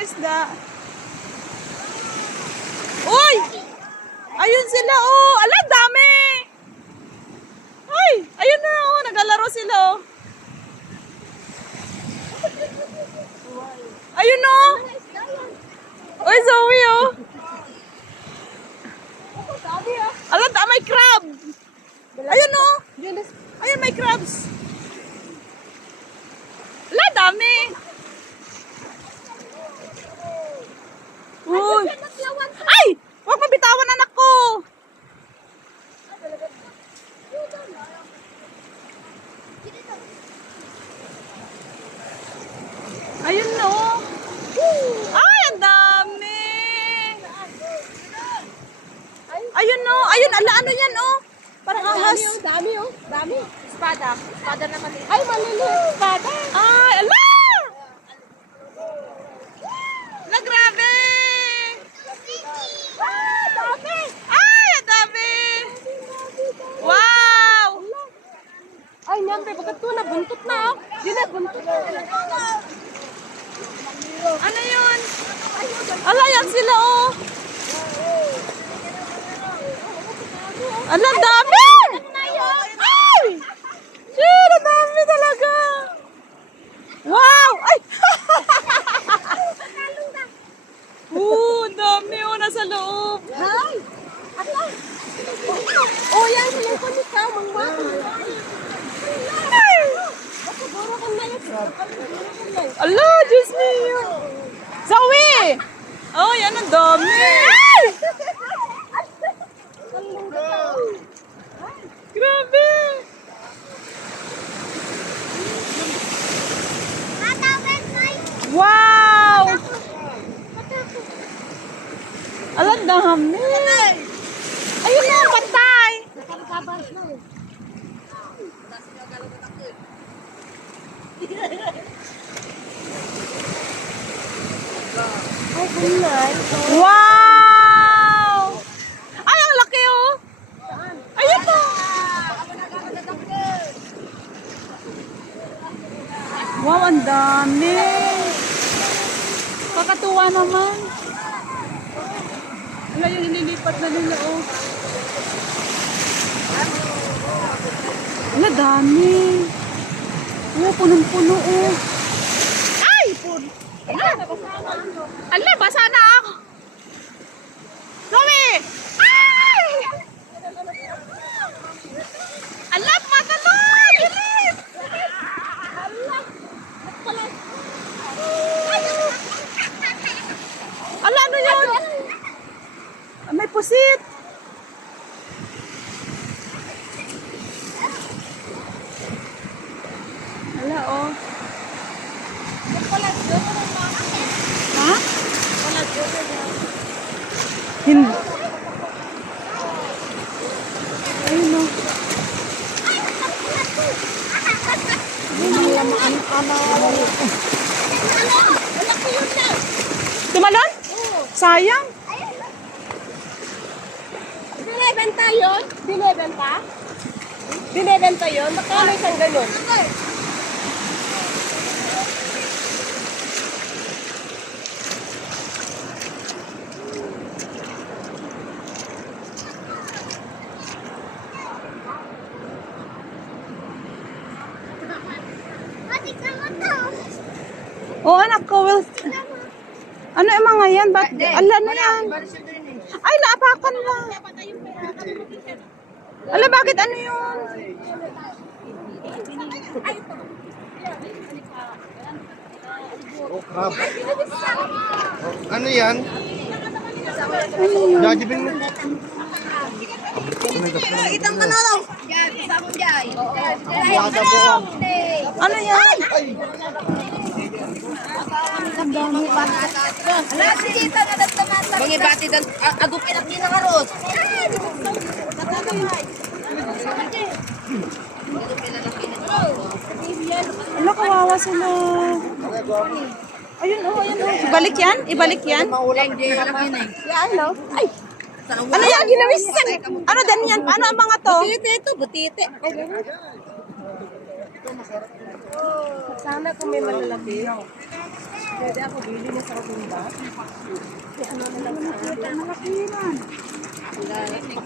mga isda. Uy! Ayun sila, oh! Ala, dami! Ay! Ayun na, oh! Naglalaro sila, oh! Ayun, oh! Uy, Zoe, oh! Ala, may crab! Ayun, oh! Ayun, may crabs! Ala, dami! Uy! Ay! Huwag mabitawan anak ko! Ayun no. Ay, ang dami. Ayun no. Ayun, ala ano yan oh. Parang ahas. Dami oh. Dami. Espada. Espada na maliit. Ay, maliliit. Espada. Ay, ala! La, grabe! Ah, dami. Ay, ang dami! Wow! Ay, nyampe. Bakit ito na? Buntot na oh. Di na, buntot na. Ano yun? Ala, yan sila oh. Ala, ang dami! Ay! Shit, ang dami talaga! Wow! Ay! Ang dami oh, nasa loob. Hi. Atla. Oh, yan. Silang ko ni Kao. Mangwa. Ay! Siguro kang mayat. Ala, Diyos niyo! Zoe! Oh, yan ang dami! Ay! Grabe! Wow! Ala, ang dami! Ayun na, patay! Ay, kunay. Wow! Ay, ang laki oh! Ayun po! Wow, ang dami! Kakatuwa naman. Wala yung inilipat na nila oh. Wala, dami. Oh, punong-puno oh. Ay! Ala, basa na ako. Zoe! Ay! Ala, matalon! Bilis! Ala, ano yun? Ah, may pusit. Ala, oh. Ha? Hindi. Ayun o. Tumalon? Sayang. Dinebenta yun? Dinebenta? Dinebenta yun? Magkano isang ganun? Oo, anak ko. Well, ano yung mga yan? Ba't? Ala, ano yan? Ay, naapakan lang. Ala, bakit ano yun? Oh, crab. Ano yan? Jajibin mo. Itang manalo. Yan, sabon dyan. Wada po. Ano yan? Mga bati dan agupin at ginangaros. Ala, kawawa sila. Ayun oh, ayun oh. Ibalik yan? Ibalik yan? Yan, no? Ay, Ano yan? Ginawisan. Ano din yan? Paano ang mga to? butite ito, butite. Sana kung may malalaki. Pwede ako bili na sa katumba. Ano na lang sa akin.